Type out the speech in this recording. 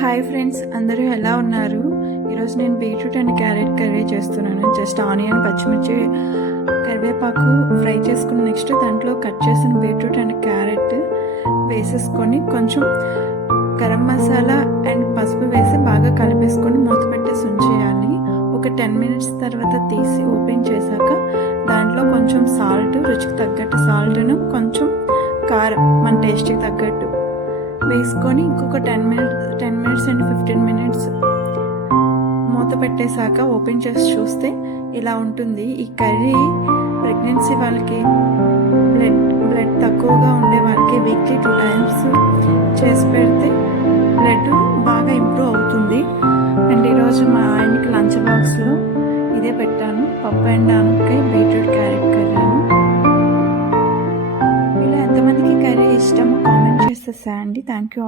Hi friends, అందరూ ఎలా ఉన్నారు? ఈరోజు నేను బీట్రూట్ అండ్ క్యారెట్ కర్రీ చేస్తున్నాను. జస్ట్ ఆనియన్, పచ్చిమిర్చి, కరివేపాకు ఫ్రై చేసుకుని నెక్స్ట్ దాంట్లో కట్ చేసిన బీట్రూట్ అండ్ క్యారెట్ వేసేసుకొని కొంచెం గరం మసాలా అండ్ పసుపు వేసి బాగా కలిపేసుకొని మూత పెట్టేసి ఉంచేయాలి. ఒక 10 మినిట్స్ తర్వాత తీసి ఓపెన్ చేశాక దాంట్లో కొంచెం సాల్ట్, రుచికి తగ్గట్టు సాల్ట్ను, కొంచెం కారం మన టేస్ట్కి తగ్గట్టు వేసుకొని ఇంకొక 10 మినిట్స్ అండ్ 15 మినిట్స్ మూత పెట్టేశాక ఓపెన్ చేసి చూస్తే ఇలా ఉంటుంది. ఈ కర్రీ ప్రెగ్నెన్సీ వాళ్ళకి, బ్లడ్ తక్కువగా ఉండే వాళ్ళకి వీక్లీ 2 times చేసి పెడితే బ్లడ్ బాగా ఇంప్రూవ్ అవుతుంది. అండ్ ఈరోజు మా ఆయనకి లంచ్ బాక్స్లో ఇదే పెట్టాను, పప్పు అండ్ ఆనపకాయ బీట్రూట్ క్యారెట్ కర్రీను. ఇలా ఎంతమందికి కర్రీ ఇష్టమో కామెంట్ చేసేసేయండి. Thank you.